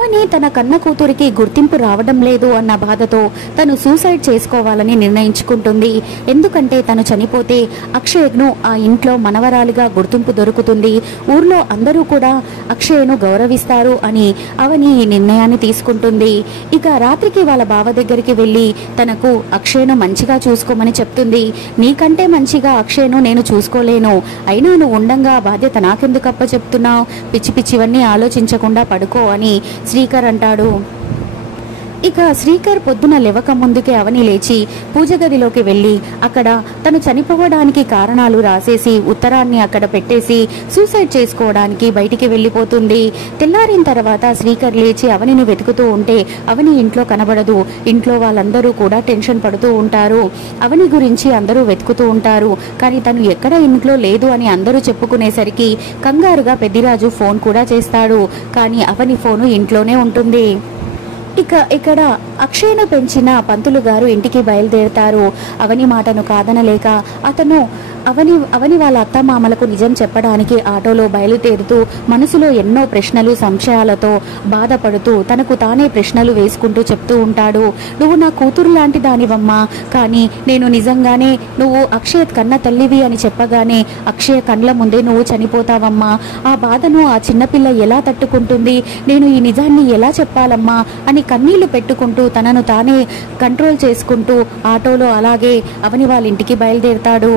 అవని తన కన్న కూతురికి గుర్తింపు రావడం లేదు అన్న బాధతో తను సూసైడ్ చేసుకోవాలని నిర్ణయించుకుంటుంది. ఎందుకంటే తను చనిపోతే అక్షయ్ను ఆ ఇంట్లో మనవరాలిగా గుర్తింపు దొరుకుతుంది, ఊర్లో అందరూ కూడా అక్షయ్ను గౌరవిస్తారు అని అవని ఈ నిర్ణయాన్ని తీసుకుంటుంది. ఇక రాత్రికి వాళ్ళ బావ దగ్గరికి వెళ్ళి తనకు అక్షయ్ను మంచిగా చూసుకోమని చెప్తుంది. నీకంటే మంచిగా అక్షయ్ను నేను చూసుకోలేను, అయినా నువ్వు ఉండంగా ఆ బాధ్యత నాకెందుకు అప్ప చెప్తున్నావు, పిచ్చి పిచ్చివన్నీ ఆలోచించకుండా పడుకో అని శ్రీకర్ అంటాడు. ఇక శ్రీకర్ పొద్దున లేవక ముందుకే అవని లేచి పూజ గదిలోకి వెళ్ళి అక్కడ తను చనిపోవడానికి కారణాలు రాసేసి ఉత్తరాన్ని అక్కడ పెట్టేసి సూసైడ్ చేసుకోవడానికి బయటికి వెళ్ళిపోతుంది. తెల్లారిన తర్వాత శ్రీకర్ లేచి అవనిని వెతుకుతూ ఉంటే అవని ఇంట్లో కనబడదు. ఇంట్లో వాళ్ళందరూ కూడా టెన్షన్ పడుతూ ఉంటారు. అవని గురించి అందరూ వెతుకుతూ ఉంటారు, కానీ తను ఎక్కడ ఇంట్లో లేదు అని అందరూ చెప్పుకునేసరికి కంగారుగా పెద్దిరాజు ఫోన్ కూడా చేస్తాడు, కానీ అవని ఫోను ఇంట్లోనే ఉంటుంది. ఇక ఇక్కడ అక్షయ్ను పెంచిన పంతులు గారు ఇంటికి బయలుదేరుతారు. అవని మాటను కాదనలేక అతను అవని వాళ్ళ అత్తమామలకు నిజం చెప్పడానికి ఆటోలో బయలుదేరుతూ మనసులో ఎన్నో ప్రశ్నలు సంశయాలతో బాధపడుతూ తనకు తానే ప్రశ్నలు వేసుకుంటూ చెప్తూ ఉంటాడు. నువ్వు నా కూతురు లాంటి దానివమ్మా, కానీ నేను నిజంగానే నువ్వు అక్షయ్ కన్న తల్లివి అని చెప్పగానే అక్షయ్ కండ్ల ముందే నువ్వు చనిపోతావమ్మా. ఆ బాధను ఆ చిన్నపిల్ల ఎలా తట్టుకుంటుంది, నేను ఈ నిజాన్ని ఎలా చెప్పాలమ్మా అని కన్నీళ్లు పెట్టుకుంటూ తనను తానే కంట్రోల్ చేసుకుంటూ ఆటోలో అలాగే అవని వాళ్ళ ఇంటికి బయలుదేరుతాడు.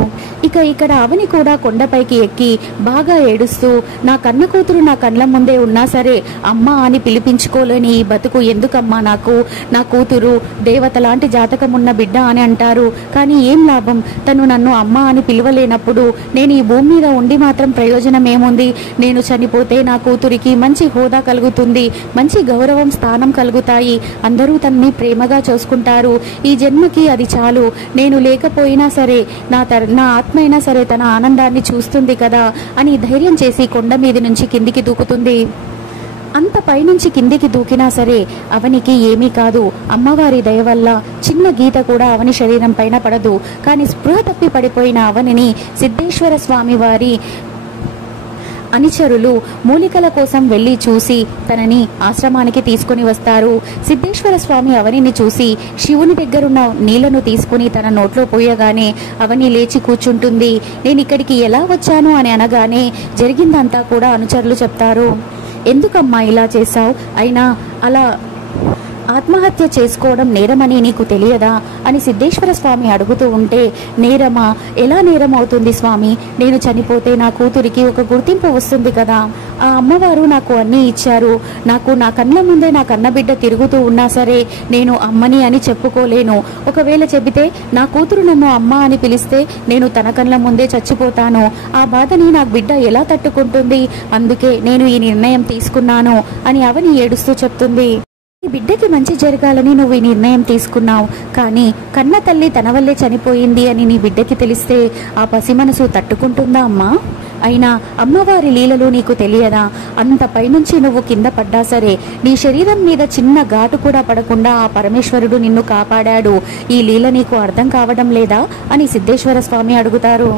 ఇక ఇక్కడ అవని కూడా కొండపైకి ఎక్కి బాగా ఏడుస్తూ నా కన్న కూతురు నా కళ్ళ ముందే ఉన్నా సరే అమ్మ అని పిలిపించుకోలేని ఈ బతుకు ఎందుకమ్మా, నాకు నా కూతురు దేవత లాంటి జాతకం ఉన్న బిడ్డ అని అంటారు, కానీ ఏం లాభం, తను నన్ను అమ్మ అని పిలవలేనప్పుడు నేను ఈ భూమి మీద ఉండి మాత్రం ప్రయోజనం ఏముంది, నేను చనిపోతే నా కూతురికి మంచి హోదా కలుగుతుంది, మంచి గౌరవం స్థానం కలుగుతాయి, అందరూ తనని ప్రేమగా చూసుకుంటారు, ఈ జన్మకి అది చాలు, నేను లేకపోయినా సరే నా ఆత్మ అయినా సరే తన ఆనందాన్ని చూస్తుంది కదా అని ధైర్యం చేసి కొండ మీద నుంచి కిందికి దూకుతుంది. అంత పైనుంచి కిందికి దూకినా సరే అవనికి ఏమీ కాదు. అమ్మవారి దయ వల్ల చిన్న గీత కూడా అవని శరీరం పైన పడదు. కానీ స్పృహ తప్పి పడిపోయిన అవనిని సిద్ధేశ్వర స్వామి వారి అనుచరులు మూలికల కోసం వెళ్లి చూసి తనని ఆశ్రమానికి తీసుకుని వస్తారు. సిద్ధేశ్వర స్వామి అవనిని చూసి శివుని దగ్గరున్న నీళ్లను తీసుకుని తన నోట్లో పోయగానే అవని లేచి కూర్చుంటుంది. నేను ఇక్కడికి ఎలా వచ్చాను అని అనగానే జరిగిందంతా కూడా అనుచరులు చెప్తారు. ఎందుకమ్మా ఇలా చేశావు, అయినా అలా ఆత్మహత్య చేసుకోవడం నేరమని నీకు తెలియదా అని సిద్ధేశ్వర స్వామి అడుగుతూ ఉంటే, నేరమా, ఎలా నేరం అవుతుంది స్వామి, నేను చనిపోతే నా కూతురికి ఒక గుర్తింపు వస్తుంది కదా, ఆ అమ్మవారు నాకు అన్నీ ఇచ్చారు, నాకు నా కళ్ళ ముందే నా కన్నబిడ్డ తిరుగుతూ ఉన్నా సరే నేను అమ్మని అని చెప్పుకోలేను, ఒకవేళ చెబితే నా కూతురు నన్ను అమ్మ అని పిలిస్తే నేను తన కళ్ళ ముందే చచ్చిపోతాను, ఆ బాధని నా బిడ్డ ఎలా తట్టుకుంటుంది, అందుకే నేను ఈ నిర్ణయం తీసుకున్నాను అని అవని ఏడుస్తూ చెప్తుంది. ఈ బిడ్డకి మంచి జరగాలని నువ్వు ఈ నిర్ణయం తీసుకున్నావు, కానీ కన్న తల్లి తన వల్లే చనిపోయింది అని నీ బిడ్డకి తెలిస్తే ఆ పసి మనసు తట్టుకుంటుందా అమ్మా? అయినా అమ్మవారి లీలలు నీకు తెలియదా? అంత పైనుంచి నువ్వు కింద పడ్డా సరే నీ శరీరం మీద చిన్న ఘాటు కూడా పడకుండా ఆ పరమేశ్వరుడు నిన్ను కాపాడాడు, ఈ లీల నీకు అర్థం కావడం లేదా అని సిద్ధేశ్వర స్వామి అడుగుతారు.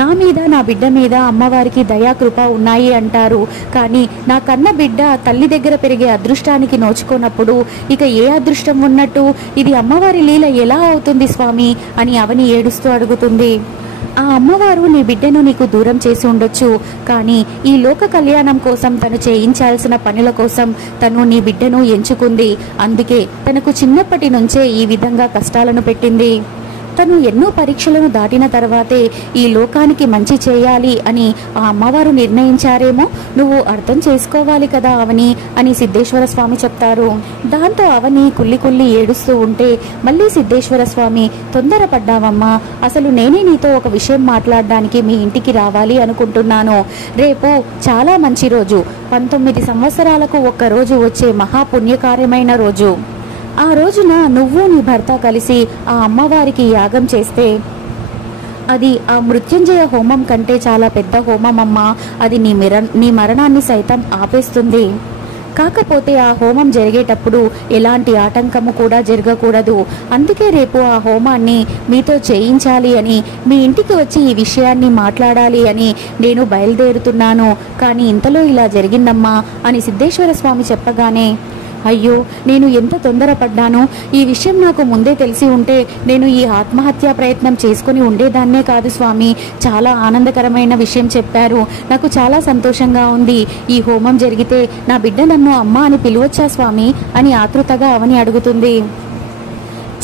నా మీద నా బిడ్డ మీద అమ్మవారికి దయా కృప ఉన్నాయి అంటారు, కానీ నా కన్న బిడ్డ తల్లి దగ్గర పెరిగే అదృష్టానికి నోచుకోనప్పుడు ఇక ఏ అదృష్టం ఉన్నట్టు, ఇది అమ్మవారి లీల ఎలా అవుతుంది స్వామి అని అవని ఏడుస్తూ అడుగుతుంది. ఆ అమ్మవారు నీ బిడ్డను నీకు దూరం చేసి ఉండొచ్చు, కానీ ఈ లోక కళ్యాణం కోసం తను చేయించాల్సిన పనుల కోసం తను నీ బిడ్డను ఎంచుకుంది, అందుకే తనకు చిన్నప్పటి నుంచే ఈ విధంగా కష్టాలను పెట్టింది. తను ఎన్నో పరీక్షలను దాటిన తర్వాతే ఈ లోకానికి మంచి చేయాలి అని ఆ అమ్మవారు నిర్ణయించారేమో, నువ్వు అర్థం చేసుకోవాలి కదా అవని అని సిద్ధేశ్వర స్వామి చెప్తారు. దాంతో అవని కుల్లి ఏడుస్తూ ఉంటే మళ్ళీ సిద్ధేశ్వర స్వామి, తొందరపడ్డావమ్మా, అసలు నేనే నీతో ఒక విషయం మాట్లాడడానికి మీ ఇంటికి రావాలి అనుకుంటున్నాను, రేపు చాలా మంచి రోజు, 19 సంవత్సరాలకు ఒక్కరోజు వచ్చే మహాపుణ్యకార్యమైన రోజు, ఆ రోజున నువ్వు నీ భర్త కలిసి ఆ అమ్మవారికి యాగం చేస్తే అది ఆ మృత్యుంజయ హోమం కంటే చాలా పెద్ద హోమం అమ్మా, అది నీ మరణాన్ని సైతం ఆపేస్తుంది. కాకపోతే ఆ హోమం జరిగేటప్పుడు ఎలాంటి ఆటంకము కూడా జరగకూడదు, అందుకే రేపు ఆ హోమాన్ని మీతో చేయించాలి అని మీ ఇంటికి వచ్చి ఈ విషయాన్ని మాట్లాడాలి అని నేను బయలుదేరుతున్నాను, కానీ ఇంతలో ఇలా జరిగిందమ్మా అని సిద్ధేశ్వర స్వామి చెప్పగానే అయ్యో, నేను ఎంత తొందరపడ్డానో. ఈ విషయం నాకు ముందే తెలిసి ఉంటే నేను ఈ ఆత్మహత్యా ప్రయత్నం చేసుకుని ఉండేదాన్నే కాదు స్వామి. చాలా ఆనందకరమైన విషయం చెప్పారు. నాకు చాలా సంతోషంగా ఉంది. ఈ హోమం జరిగితే నా బిడ్డ నన్ను అమ్మ అని పిలవచ్చా స్వామి అని ఆతృతగా అవని అడుగుతుంది.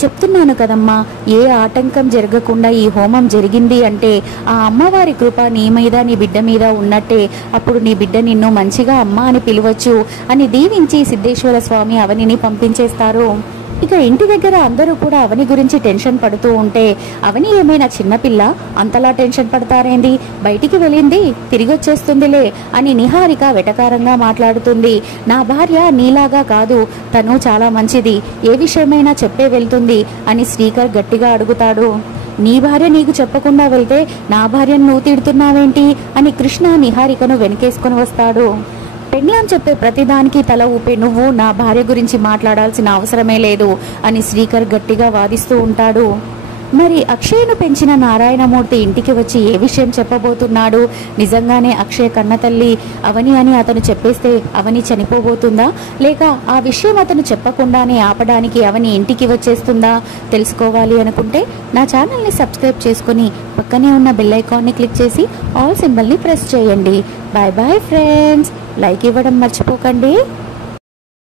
చెప్తున్నాను కదమ్మా, ఏ ఆటంకం జరగకుండా ఈ హోమం జరిగింది అంటే ఆ అమ్మవారి కృప నీ మీద నీ బిడ్డ మీద ఉన్నట్టే. అప్పుడు నీ బిడ్డ నిన్ను మంచిగా అమ్మ అని పిలవచ్చు అని దీవించి సిద్ధేశ్వర స్వామి అవనిని పంపించేస్తారు. ఇక ఇంటి దగ్గర అందరూ కూడా అవని గురించి టెన్షన్ పడుతూ ఉంటే, అవని ఏమైనా చిన్నపిల్ల, అంతలా టెన్షన్ పడతారేంది, బయటికి వెళ్ళింది తిరిగి వచ్చేస్తుందిలే అని నిహారిక వెటకారంగా మాట్లాడుతుంది. నా భార్య నీలాగా కాదు, తను చాలా మంచిది, ఏ విషయమైనా చెప్పే వెళ్తుంది అని శ్రీకర్ గట్టిగా అడుగుతాడు. నీ భార్య నీకు చెప్పకుండా వెళ్తే నా భార్యను నువ్వు తిడుతున్నావేంటి అని కృష్ణ నిహారికను వెనకేసుకొని వస్తాడు. పెండ్లాం చెప్పే ప్రతిదానికి తల ఊపే నువ్వు నా భార్య గురించి మాట్లాడాల్సిన అవసరమే లేదు అని శ్రీకర్ గట్టిగా వాదిస్తూ ఉంటాడు. మరి అక్షయ్ను పెంచిన నారాయణమూర్తి ఇంటికి వచ్చి ఏ విషయం చెప్పబోతున్నాడు? నిజంగానే అక్షయ్ కన్నతల్లి అవని అని అతను చెప్పేస్తే అవని చనిపోబోతుందా, లేక ఆ విషయం అతను చెప్పకుండానే ఆపడానికి అవని ఇంటికి వచ్చేస్తుందా? తెలుసుకోవాలి అనుకుంటే నా ఛానల్ని సబ్స్క్రైబ్ చేసుకుని పక్కనే ఉన్న బెల్ ఐకాన్ని క్లిక్ చేసి ఆల్ సింబల్ని ప్రెస్ చేయండి. Bye bye friends. లైక్ ఇవ్వడం మర్చిపోకండి.